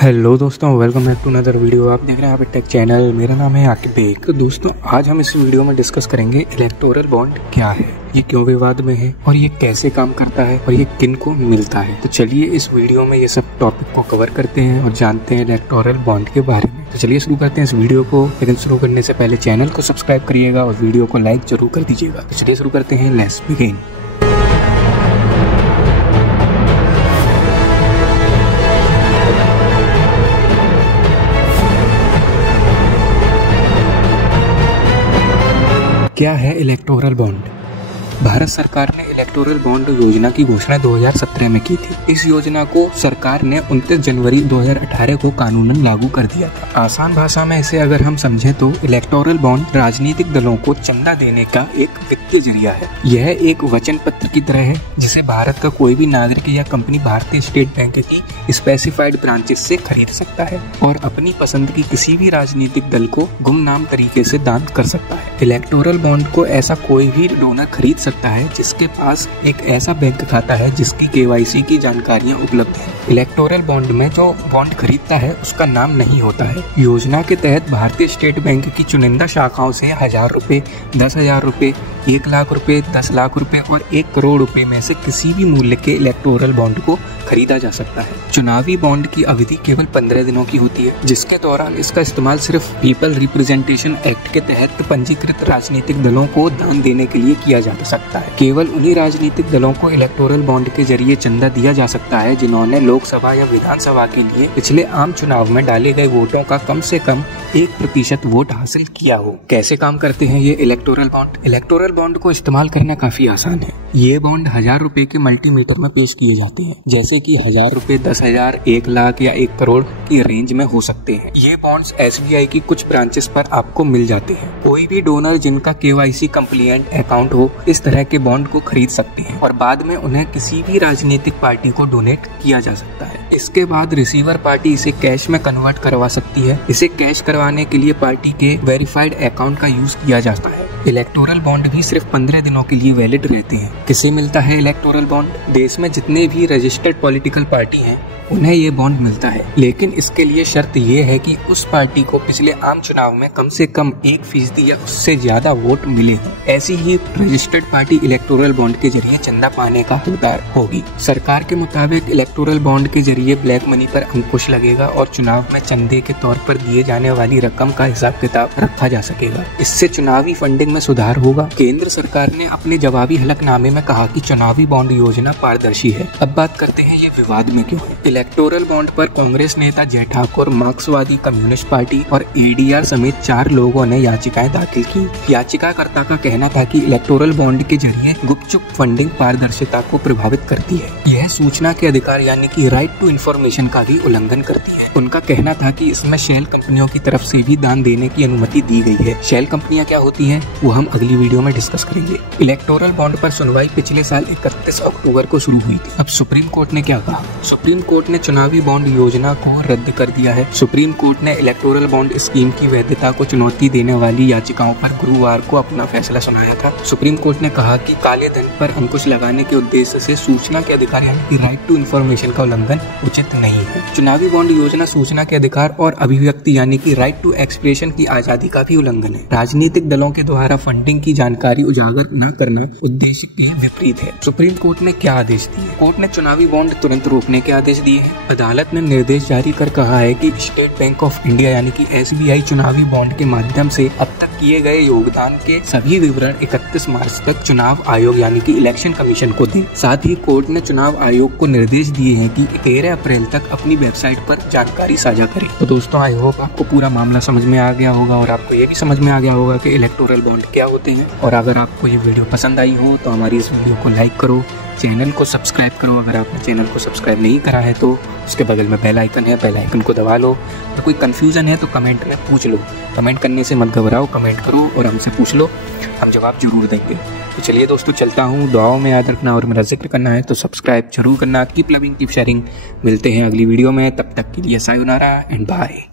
Hello दोस्तों, welcome back to another video. आप देख रहे हैं यहाँ पे टेक चैनल। मेरा नाम है आकिब बेग। तो दोस्तों, आज हम इस वीडियो में डिस्कस करेंगे इलेक्टोरल बॉन्ड क्या है, ये क्यों विवाद में है और ये कैसे काम करता है और ये किन को मिलता है। तो चलिए इस वीडियो में ये सब टॉपिक को कवर करते हैं और जानते हैं इलेक्टोरल बॉन्ड के बारे में। तो चलिए शुरू करते हैं इस वीडियो को। लेकिन शुरू करने से पहले चैनल को सब्सक्राइब करिएगा और वीडियो को लाइक जरूर कर दीजिएगा। तो चलिए शुरू करते हैं, लेट्स बिगिन। क्या है इलेक्टोरल बॉन्ड? भारत सरकार ने इलेक्टोरल बॉन्ड योजना की घोषणा 2017 में की थी। इस योजना को सरकार ने 29 जनवरी 2018 को कानूनन लागू कर दिया था। आसान भाषा में इसे अगर हम समझें तो इलेक्टोरल बॉन्ड राजनीतिक दलों को चंदा देने का एक वित्तीय जरिया है। यह एक वचन पत्र की तरह है जिसे भारत का कोई भी नागरिक या कंपनी भारतीय स्टेट बैंक की स्पेसिफाइड ब्रांचेस से खरीद सकता है और अपनी पसंद की किसी भी राजनीतिक दल को गुमनाम तरीके से दान कर सकता है। इलेक्टोरल बॉन्ड को ऐसा कोई भी डोनर खरीद सकता है जिसके पास एक ऐसा बैंक खाता है जिसकी KYC की जानकारियां उपलब्ध है। इलेक्टोरल बॉन्ड में जो बॉन्ड खरीदता है उसका नाम नहीं होता है। योजना के तहत भारतीय स्टेट बैंक की चुनिंदा शाखाओं से 1000 रुपए, 10,000 रुपए, 1 लाख रुपए, 10 लाख रुपए और 1 करोड़ रुपए में से किसी भी मूल्य के इलेक्टोरल बॉन्ड को खरीदा जा सकता है। चुनावी बॉन्ड की अवधि केवल 15 दिनों की होती है, जिसके दौरान इसका इस्तेमाल सिर्फ पीपल रिप्रेजेंटेशन एक्ट के तहत पंजीकृत राजनीतिक दलों को दान देने के लिए किया जा सकता है। केवल उन्हीं राजनीतिक दलों को इलेक्टोरल बॉन्ड के जरिए चंदा दिया जा सकता है जिन्होंने लोकसभा या विधानसभा के लिए पिछले आम चुनाव में डाले गए वोटों का कम से कम 1% वोट हासिल किया हो। कैसे काम करते हैं ये इलेक्टोरल बॉन्ड? इलेक्टोरल बॉन्ड को इस्तेमाल करना काफी आसान है। ये बॉन्ड 1000 रुपए के मल्टीमीटर में पेश किए जाते हैं, जैसे कि 1000 रुपए, 10,000, 1 लाख या 1 करोड़ की रेंज में हो सकते हैं। ये बॉन्ड्स SBI की कुछ ब्रांचेस पर आपको मिल जाते हैं। कोई भी डोनर जिनका KYC कंप्लायंट अकाउंट हो इस तरह के बॉन्ड को खरीद सकते हैं और बाद में उन्हें किसी भी राजनीतिक पार्टी को डोनेट किया जा सकता है। इसके बाद रिसीवर पार्टी इसे कैश में कन्वर्ट करवा सकती है। इसे कैश करवाने के लिए पार्टी के वेरीफाइड अकाउंट का यूज किया जाता है। इलेक्टोरल बॉन्ड भी सिर्फ 15 दिनों के लिए वैलिड रहते हैं। किसे मिलता है इलेक्टोरल बॉन्ड? देश में जितने भी रजिस्टर्ड पॉलिटिकल पार्टी हैं उन्हें ये बॉन्ड मिलता है, लेकिन इसके लिए शर्त ये है कि उस पार्टी को पिछले आम चुनाव में कम से कम 1% या उससे ज्यादा वोट मिले हों। ऐसी ही रजिस्टर्ड पार्टी इलेक्टोरल बॉन्ड के जरिए चंदा पाने का हकदार होगी। सरकार के मुताबिक इलेक्टोरल बॉन्ड के जरिए ब्लैक मनी पर अंकुश लगेगा और चुनाव में चंदे के तौर पर दिए जाने वाली रकम का हिसाब किताब रखा जा सकेगा। इससे चुनावी फंडिंग में सुधार होगा। केंद्र सरकार ने अपने जवाबी हलफनामे में कहा कि चुनावी बॉन्ड योजना पारदर्शी है। अब बात करते हैं ये विवाद में क्यों है। इलेक्टोरल बॉन्ड पर कांग्रेस नेता जय ठाकुर, मार्क्सवादी कम्युनिस्ट पार्टी और ADR समेत 4 लोगों ने याचिकाएं दाखिल की। याचिकाकर्ता का कहना था कि इलेक्टोरल बॉन्ड के जरिए गुपचुप फंडिंग पारदर्शिता को प्रभावित करती है। यह सूचना के अधिकार यानी कि राइट टू इन्फॉर्मेशन का भी उल्लंघन करती है। उनका कहना था कि इसमें शेल कंपनियों की तरफ से भी दान देने की अनुमति दी गई है। शेल कंपनियां क्या होती हैं वो हम अगली वीडियो में डिस्कस करेंगे। इलेक्टोरल बॉन्ड पर सुनवाई पिछले साल 31 अक्टूबर को शुरू हुई थी। अब सुप्रीम कोर्ट ने क्या कहा? सुप्रीम कोर्ट ने चुनावी बॉन्ड योजना को रद्द कर दिया है। सुप्रीम कोर्ट ने इलेक्टोरल बॉन्ड स्कीम की वैधता को चुनौती देने वाली याचिकाओं पर गुरुवार को अपना फैसला सुनाया था। सुप्रीम कोर्ट ने कहा कि काले धन पर अंकुश लगाने के उद्देश्य से सूचना के अधिकार यानी कि राइट टू इन्फॉर्मेशन का उल्लंघन उचित नहीं है। चुनावी बॉन्ड योजना सूचना के अधिकार और अभिव्यक्ति यानी कि राइट टू एक्सप्रेशन की आजादी का भी उल्लंघन है। राजनीतिक दलों के द्वारा फंडिंग की जानकारी उजागर न करना उद्देश्य के विपरीत है। सुप्रीम कोर्ट ने क्या आदेश दिए? कोर्ट ने चुनावी बॉन्ड तुरंत रोकने के आदेश दिए हैं। अदालत ने निर्देश जारी कर कहा है कि स्टेट बैंक ऑफ इंडिया यानी कि SBI चुनावी बॉन्ड के माध्यम से अब तक किए गए योगदान के सभी विवरण 31 मार्च तक चुनाव आयोग यानी कि इलेक्शन कमीशन को दें। साथ ही कोर्ट ने चुनाव आयोग को निर्देश दिए हैं कि 13 अप्रैल तक अपनी वेबसाइट पर जानकारी साझा करें। तो दोस्तों, आई होप आपको पूरा मामला समझ में आ गया होगा और आपको ये भी समझ में आ गया होगा कि इलेक्टोरल बॉन्ड क्या होते हैं। और अगर आपको ये वीडियो पसंद आई हो तो हमारी इस वीडियो को लाइक करो, चैनल को सब्सक्राइब करो। अगर आपने चैनल को सब्सक्राइब नहीं करा है तो उसके बगल में बेल आइकन है, बेल आइकन को दबा लो। और कोई कंफ्यूजन है तो कमेंट में पूछ लो। कमेंट करने से मत घबराओ, कमेंट करो और हमसे पूछ लो, हम जवाब जरूर देंगे। तो चलिए दोस्तों, चलता हूँ। दुआओं में याद रखना और मेरा जिक्र करना है तो सब्सक्राइब जरूर करना। Keep loving, keep sharing. मिलते हैं अगली वीडियो में, तब तक के लिए सायोनारा एंड बाय।